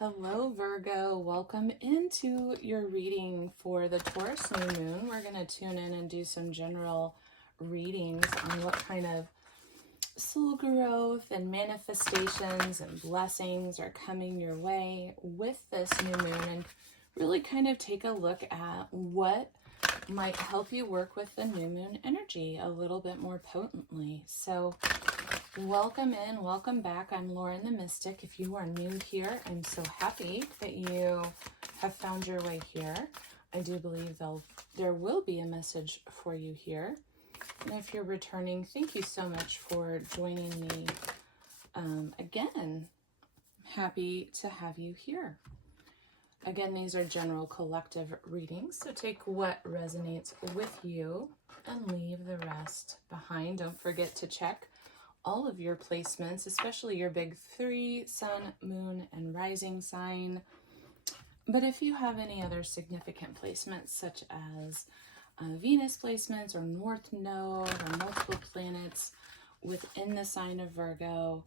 Hello, Virgo. Welcome into your reading for the Taurus new moon. We're going to tune in and do some general readings on what kind of soul growth and manifestations and blessings are coming your way with this new moon, and really kind of take a look at what might help you work with the new moon energy a little bit more potently. So welcome in, welcome back. I'm Lauren the Mystic. If you are new here, I'm so happy that you have found your way here. I do believe there will be a message for you here. And if you're returning, thank you so much for joining me again. Happy to have you here. Again, these are general collective readings, so take what resonates with you and leave the rest behind. Don't forget to check all of your placements, especially your big 3, sun, moon, and rising sign. But if you have any other significant placements, such as Venus placements or North Node or multiple planets within the sign of Virgo,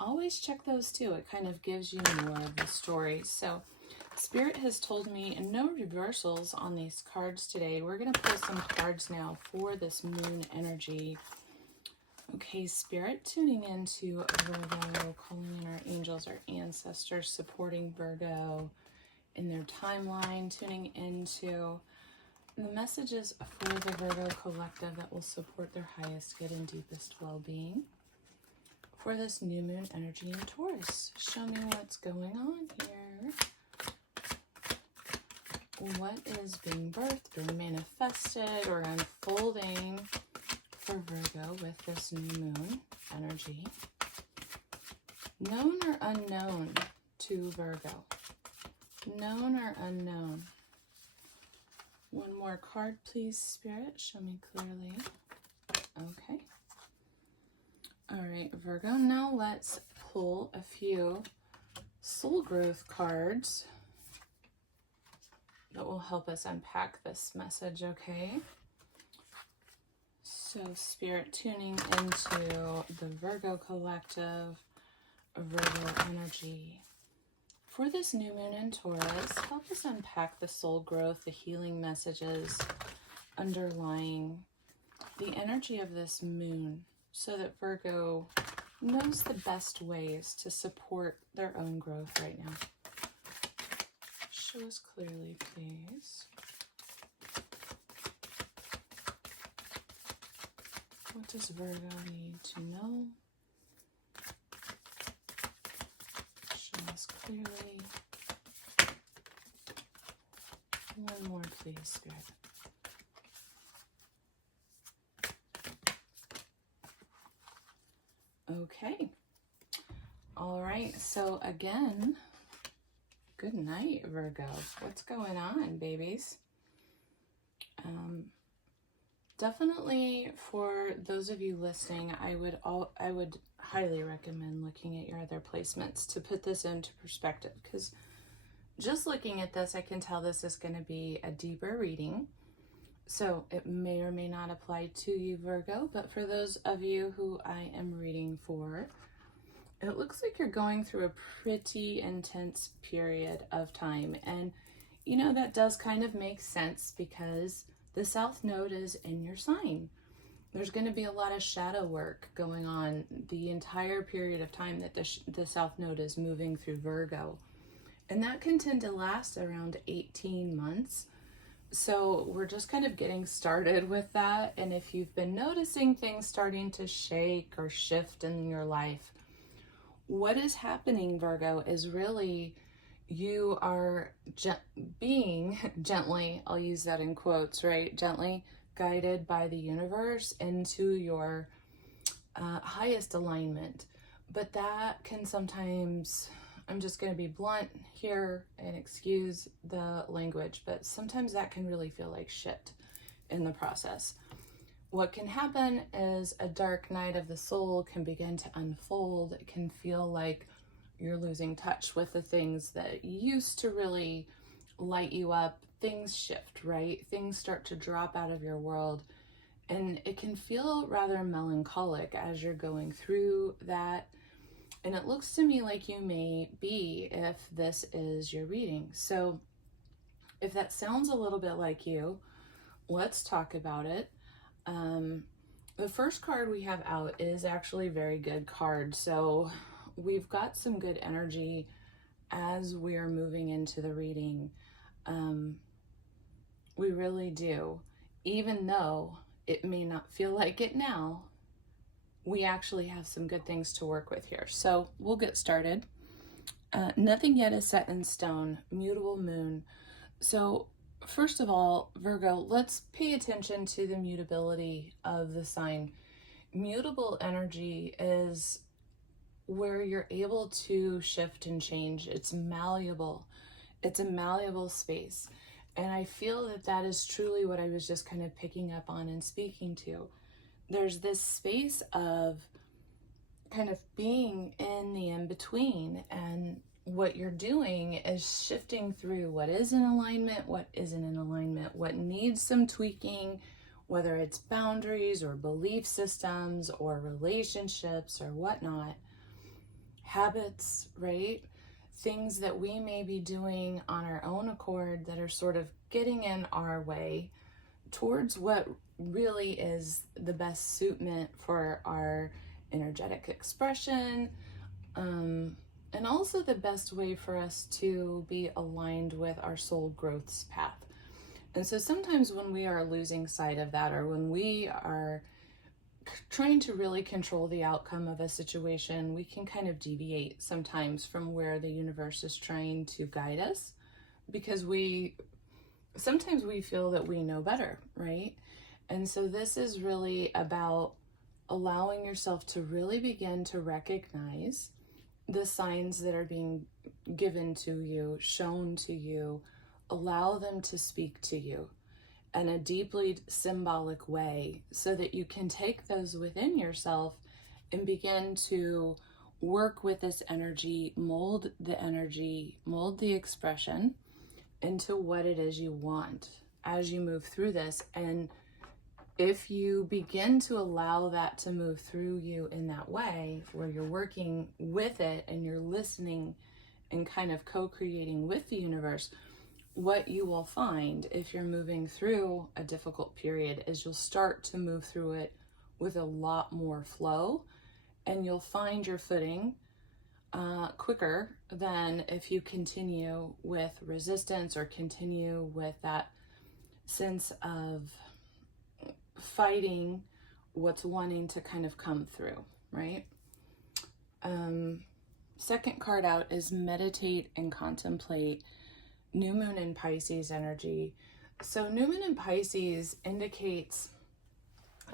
always check those too. It kind of gives you more of the story. So Spirit has told me, and no reversals on these cards today. We're going to pull some cards now for this moon energy. Okay, Spirit, tuning into Virgo, calling in our angels, our ancestors, supporting Virgo in their timeline, tuning into the messages for the Virgo collective that will support their highest good and deepest well-being for this new moon energy in Taurus. Show me what's going on here. What is being birthed, being manifested, or unfolding for Virgo with this new moon energy? Known or unknown to Virgo? Known or unknown? One more card, please, Spirit. Show me clearly. Okay. All right, Virgo. Now let's pull a few soul growth cards that will help us unpack this message, okay? So Spirit, tuning into the Virgo collective, Virgo energy. For this new moon in Taurus, help us unpack the soul growth, the healing messages underlying the energy of this moon, so that Virgo knows the best ways to support their own growth right now. Show us clearly, please. What does Virgo need to know? Show us clearly. One more, please, Spirit. Okay. All right. So again, good night, Virgo. What's going on, babies? Definitely for those of you listening, I would highly recommend looking at your other placements to put this into perspective, because just looking at this, I can tell this is going to be a deeper reading. So it may or may not apply to you, Virgo, but for those of you who I am reading for, it looks like you're going through a pretty intense period of time. And, you know, that does kind of make sense because the South Node is in your sign. There's going to be a lot of shadow work going on the entire period of time that the South Node is moving through Virgo. And that can tend to last around 18 months. So we're just kind of getting started with that. And if you've been noticing things starting to shake or shift in your life, what is happening, Virgo, is really you are being gently, I'll use that in quotes, right? Gently guided by the universe into your highest alignment. But that can sometimes, I'm just going to be blunt here and excuse the language, but sometimes that can really feel like shit in the process. What can happen is a dark night of the soul can begin to unfold. It can feel like you're losing touch with the things that used to really light you up. Things shift, right? Things start to drop out of your world. And it can feel rather melancholic as you're going through that. And it looks to me like you may be if this is your reading. So if that sounds a little bit like you, let's talk about it. The first card we have out is actually a very good card. So we've got some good energy as we're moving into the reading. We really do. Even though it may not feel like it now, we actually have some good things to work with here. So we'll get started. Nothing yet is set in stone, mutable moon. So first of all, Virgo, let's pay attention to the mutability of the sign. Mutable energy is where you're able to shift and change. It's malleable. It's a malleable space. And I feel that that is truly what I was just kind of picking up on and speaking to. There's this space of kind of being in the in-between, and what you're doing is shifting through what is in alignment, what isn't in alignment, what needs some tweaking, whether it's boundaries or belief systems or relationships or whatnot, habits, right? Things that we may be doing on our own accord that are sort of getting in our way towards what really is the best suitment for our energetic expression, and also the best way for us to be aligned with our soul growth's path. And so sometimes when we are losing sight of that, or when we are trying to really control the outcome of a situation, we can kind of deviate sometimes from where the universe is trying to guide us, because sometimes we feel that we know better, right? And so this is really about allowing yourself to really begin to recognize the signs that are being given to you, shown to you. Allow them to speak to you in a deeply symbolic way so that you can take those within yourself and begin to work with this energy, mold the expression into what it is you want as you move through this. And if you begin to allow that to move through you in that way, where you're working with it and you're listening and kind of co-creating with the universe, what you will find if you're moving through a difficult period is you'll start to move through it with a lot more flow, and you'll find your footing quicker than if you continue with resistance or continue with that sense of fighting what's wanting to kind of come through, right? Second card out is meditate and contemplate. New moon in Pisces energy. So new moon in Pisces indicates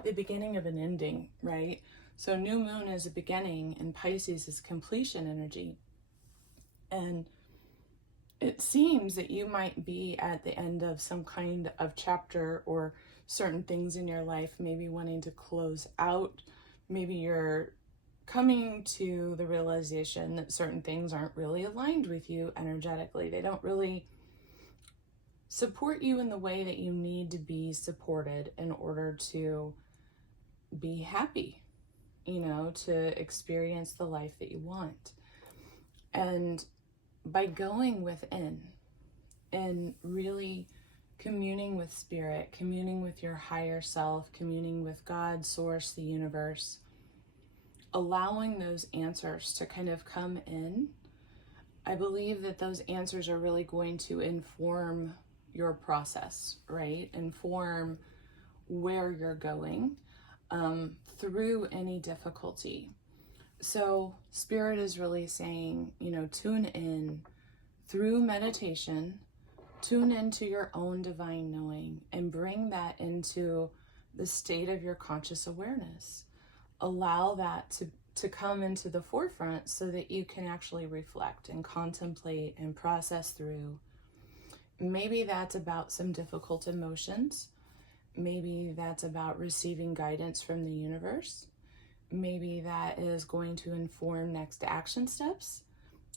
the beginning of an ending, right? So new moon is a beginning and Pisces is completion energy. And it seems that you might be at the end of some kind of chapter or certain things in your life, maybe wanting to close out. Maybe you're coming to the realization that certain things aren't really aligned with you energetically. They don't really support you in the way that you need to be supported in order to be happy, to experience the life that you want. And by going within and really communing with spirit, communing with your higher self, communing with God, source, the universe, allowing those answers to kind of come in, I believe that those answers are really going to inform your process, right? Inform where you're going through any difficulty. So Spirit is really saying, tune in through meditation, tune into your own divine knowing and bring that into the state of your conscious awareness. Allow that to come into the forefront so that you can actually reflect and contemplate and process through. Maybe that's about some difficult emotions. Maybe that's about receiving guidance from the universe. Maybe that is going to inform next action steps.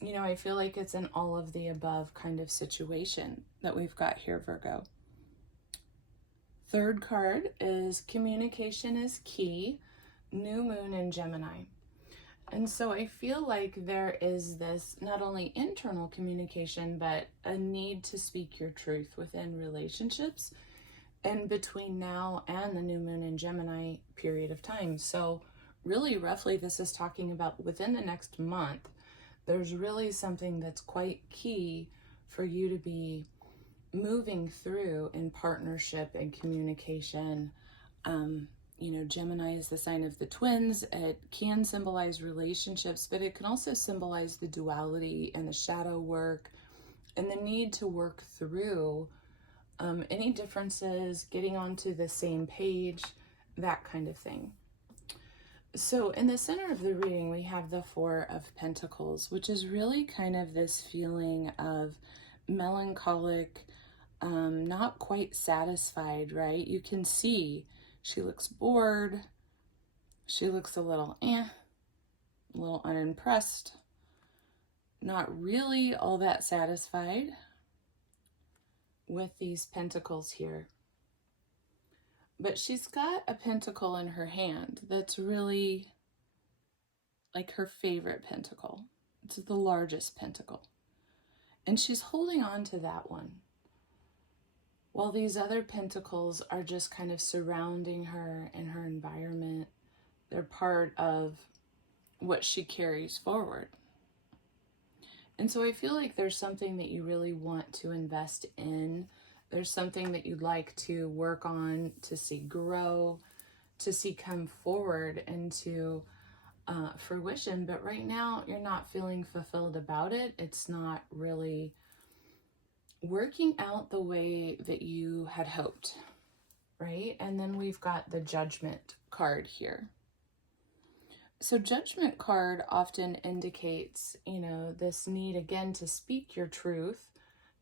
I feel like it's an all of the above kind of situation that we've got here, Virgo. Third card is communication is key, new moon in Gemini. And so I feel like there is this not only internal communication, but a need to speak your truth within relationships and between now and the new moon in Gemini period of time. So really roughly this is talking about within the next month, there's really something that's quite key for you to be moving through in partnership and communication. You know, Gemini is the sign of the twins. It can symbolize relationships, but it can also symbolize the duality and the shadow work and the need to work through any differences, getting onto the same page, that kind of thing. So in the center of the reading, we have the Four of Pentacles, which is really kind of this feeling of melancholic, not quite satisfied, right? You can see she looks bored. She looks a little a little unimpressed, not really all that satisfied with these pentacles here. But she's got a pentacle in her hand that's really like her favorite pentacle. It's the largest pentacle. And she's holding on to that one, while these other pentacles are just kind of surrounding her and her environment. They're part of what she carries forward. And so I feel like there's something that you really want to invest in. There's something that you'd like to work on, to see grow, to see come forward into fruition. But right now you're not feeling fulfilled about it. It's not really working out the way that you had hoped, right? And then we've got the Judgment card here. So Judgment card often indicates, you know, this need again to speak your truth,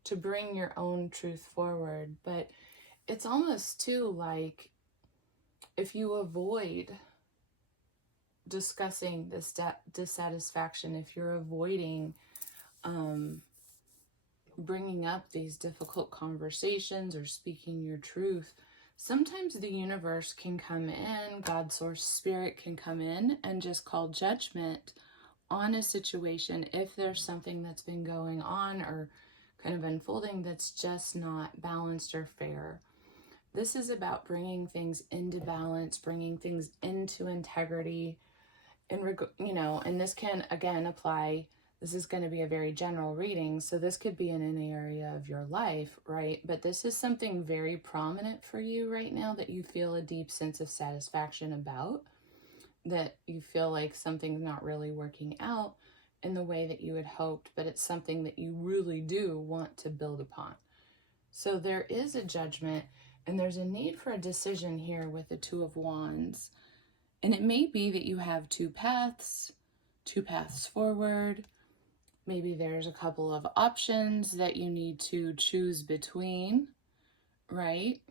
to bring your own truth forward. But it's almost too like if you avoid discussing this dissatisfaction, if you're avoiding bringing up these difficult conversations or speaking your truth, sometimes the universe can come in, God, source, spirit can come in and just call judgment on a situation if there's something that's been going on or kind of unfolding that's just not balanced or fair. This is about bringing things into balance, bringing things into integrity, and you know, and this can again apply. This is going to be a very general reading, so this could be in any area of your life, right? But this is something very prominent for you right now that you feel a deep sense of satisfaction about, that you feel like something's not really working out in the way that you had hoped, but it's something that you really do want to build upon. So there is a judgment, and there's a need for a decision here with the Two of Wands. And it may be that you have two paths forward. Maybe there's a couple of options that you need to choose between, right?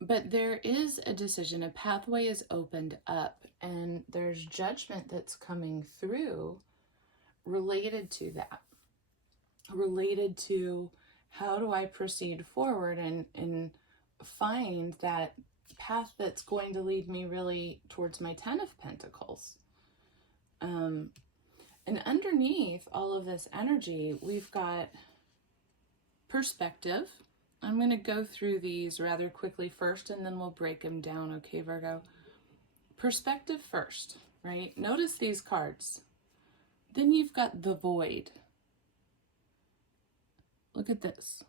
But there is a decision, a pathway is opened up, and there's judgment that's coming through related to that, related to how do I proceed forward and find that path that's going to lead me really towards my Ten of Pentacles. And underneath all of this energy, we've got perspective. I'm going to go through these rather quickly first, and then we'll break them down, okay, Virgo? Perspective first, right? Notice these cards. Then you've got the Void. Look at this.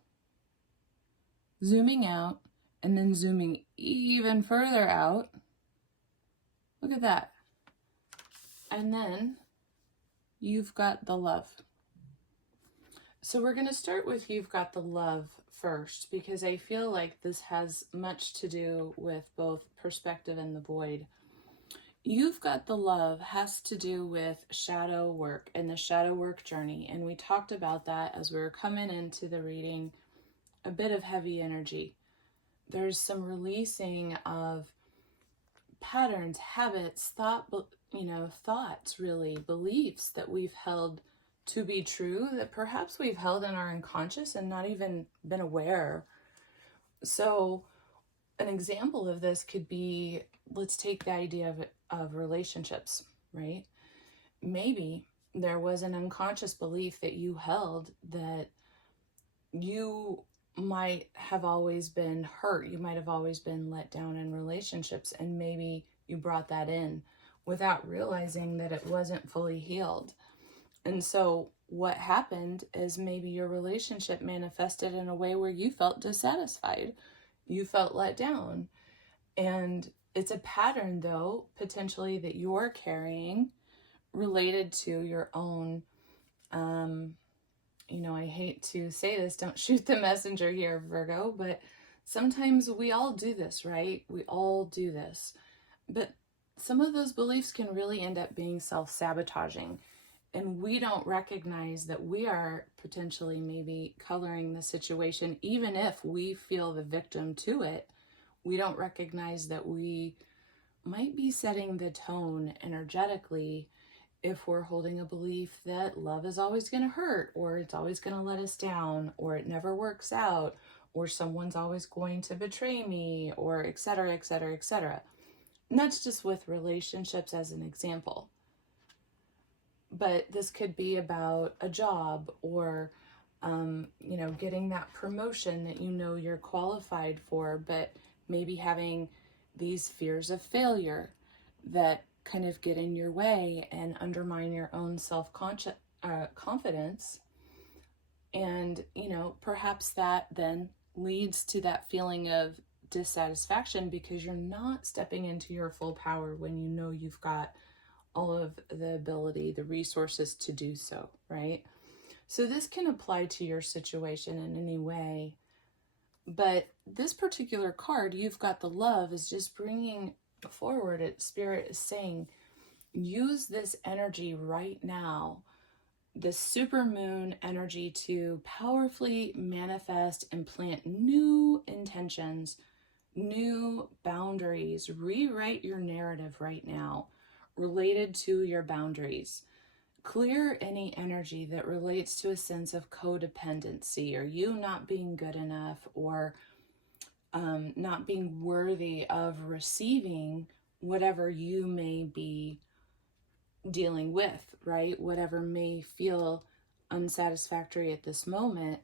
Zooming out, and then zooming even further out. Look at that. And then you've got the Love. So we're going to start with you've got the Love first, because I feel like this has much to do with both perspective and the Void. You've got the Love has to do with shadow work and the shadow work journey. And we talked about that as we were coming into the reading, a bit of heavy energy. There's some releasing of patterns, habits, thoughts, really, beliefs that we've held to be true, that perhaps we've held in our unconscious and not even been aware. So an example of this could be, let's take the idea of relationships. right? Maybe there was an unconscious belief that you held that you might have always been hurt. You might have always been let down in relationships, and maybe you brought that in without realizing that it wasn't fully healed. And so what happened is maybe your relationship manifested in a way where you felt dissatisfied. You felt let down. And it's a pattern, though, potentially that you're carrying related to your own, I hate to say this, don't shoot the messenger here, Virgo, but sometimes we all do this, right? We all do this. But some of those beliefs can really end up being self-sabotaging. And we don't recognize that we are potentially maybe coloring the situation, even if we feel the victim to it. We don't recognize that we might be setting the tone energetically if we're holding a belief that love is always going to hurt, or it's always going to let us down, or it never works out, or someone's always going to betray me, or etc., etc., etc. And that's just with relationships as an example. But this could be about a job, or getting that promotion that you're qualified for, but maybe having these fears of failure that kind of get in your way and undermine your own confidence. And, perhaps that then leads to that feeling of dissatisfaction because you're not stepping into your full power when you know you've got all of the ability, the resources to do so, right? So this can apply to your situation in any way. But this particular card, you've got the love, is just bringing forward it. Spirit is saying, use this energy right now, this super moon energy, to powerfully manifest and plant new intentions, new boundaries. Rewrite your narrative right now related to your boundaries. Clear any energy that relates to a sense of codependency, or you not being good enough, or not being worthy of receiving whatever you may be dealing with, right? Whatever may feel unsatisfactory at this moment.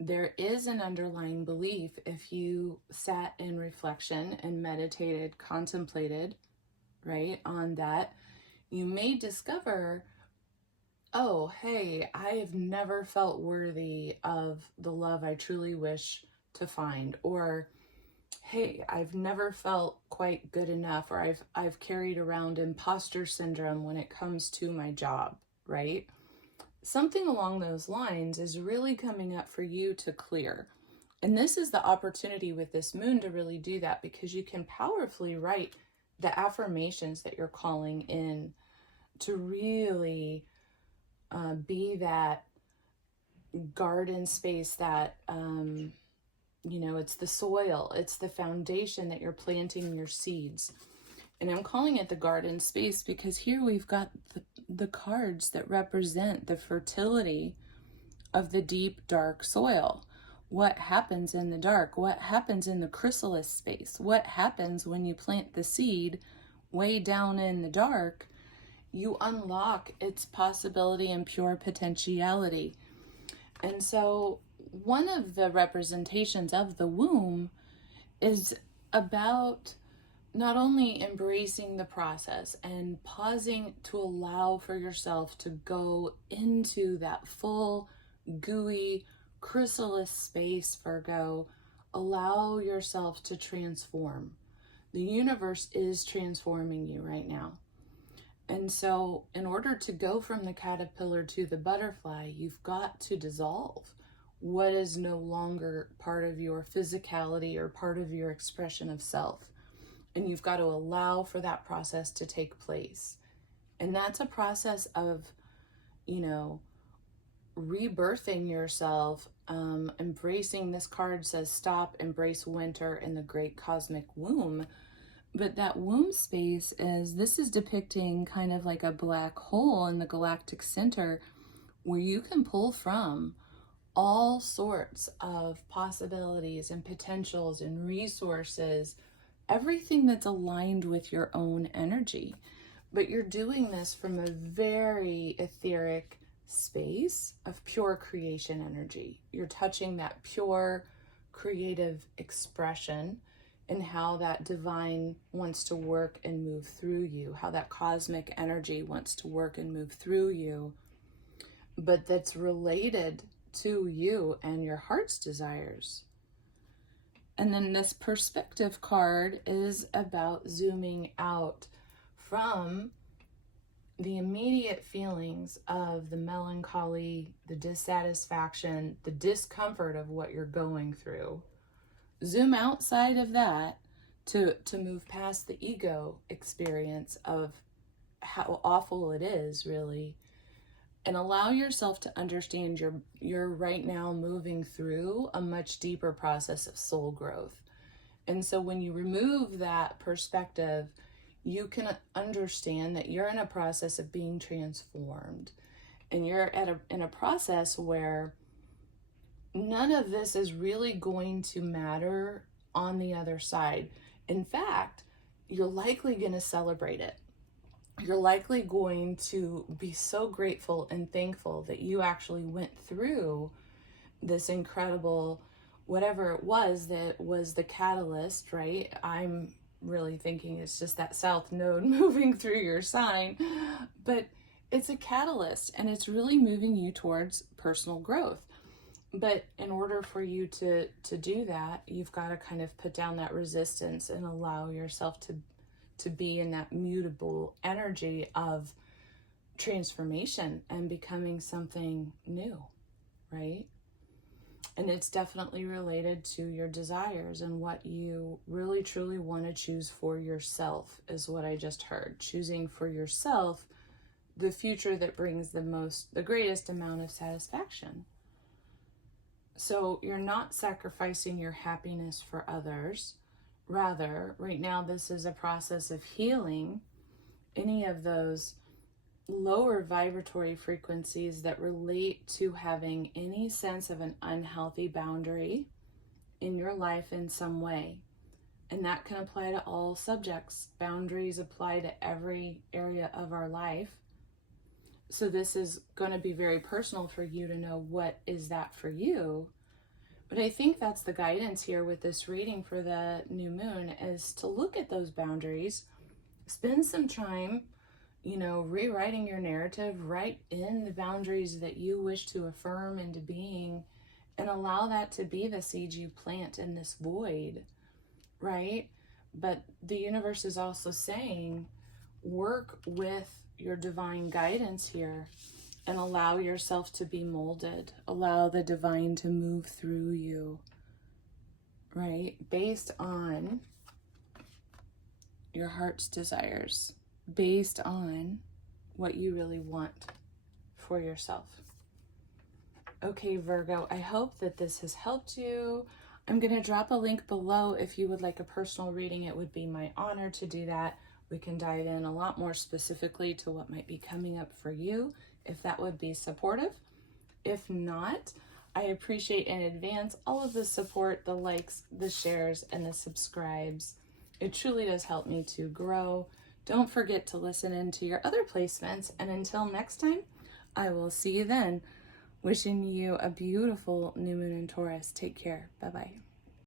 There is an underlying belief, if you sat in reflection and meditated, contemplated, right, on that, you may discover, oh, hey, I have never felt worthy of the love I truly wish to find, or hey, I've never felt quite good enough, or I've carried around imposter syndrome when it comes to my job, right? Something along those lines is really coming up for you to clear. And this is the opportunity with this moon to really do that, because you can powerfully write the affirmations that you're calling in to really be that garden space that, it's the soil, it's the foundation that you're planting your seeds. And I'm calling it the garden space because here we've got the cards that represent the fertility of the deep, dark soil. What happens in the dark? What happens in the chrysalis space? What happens when you plant the seed way down in the dark? You unlock its possibility and pure potentiality. And so one of the representations of the womb is about not only embracing the process and pausing to allow for yourself to go into that full, gooey, chrysalis space, Virgo. Allow yourself to transform. The universe is transforming you right now. And so in order to go from the caterpillar to the butterfly, you've got to dissolve what is no longer part of your physicality or part of your expression of self. And you've got to allow for that process to take place. And that's a process of, rebirthing yourself, embracing. This card says stop, embrace winter in the great cosmic womb. But that womb space this is depicting kind of like a black hole in the galactic center where you can pull from all sorts of possibilities and potentials and resources, everything that's aligned with your own energy. But you're doing this from a very etheric space of pure creation energy. You're touching that pure creative expression and how that divine wants to work and move through you, how that cosmic energy wants to work and move through you, but that's related to you and your heart's desires. And then this perspective card is about zooming out from the immediate feelings of the melancholy, the dissatisfaction, the discomfort of what you're going through. Zoom outside of that to move past the ego experience of how awful it is, really, and allow yourself to understand you're right now moving through a much deeper process of soul growth. And so when you remove that perspective, you can understand that you're in a process of being transformed, and you're in a process where none of this is really going to matter on the other side. In fact, you're likely going to celebrate it. You're likely going to be so grateful and thankful that you actually went through this incredible, whatever it was that was the catalyst, right? I'm really thinking it's just that south node moving through your sign, but it's a catalyst, and it's really moving you towards personal growth. But in order for you to do that, you've got to kind of put down that resistance and allow yourself to be in that mutable energy of transformation and becoming something new, right? And it's definitely related to your desires and what you really truly want to choose for yourself, is what I just heard. Choosing for yourself the future that brings the greatest amount of satisfaction. So you're not sacrificing your happiness for others. Rather, right now, this is a process of healing any of those lower vibratory frequencies that relate to having any sense of an unhealthy boundary in your life in some way. And that can apply to all subjects. Boundaries apply to every area of our life. So this is going to be very personal for you to know what is that for you. But I think that's the guidance here with this reading for the new moon, is to look at those boundaries, spend some time, rewriting your narrative, write in the boundaries that you wish to affirm into being, and allow that to be the seed you plant in this void, right? But the universe is also saying, work with your divine guidance here and allow yourself to be molded. Allow the divine to move through you, right? Based on your heart's desires, based on what you really want for yourself. Okay, Virgo, I hope that this has helped you. I'm going to drop a link below if you would like a personal reading. It would be my honor to do that. We can dive in a lot more specifically to what might be coming up for you, if that would be supportive. If not, I appreciate in advance all of the support, the likes, the shares, and the subscribes. It truly does help me to grow. Don't forget to listen into your other placements. And until next time, I will see you then. Wishing you a beautiful new moon in Taurus. Take care. Bye-bye.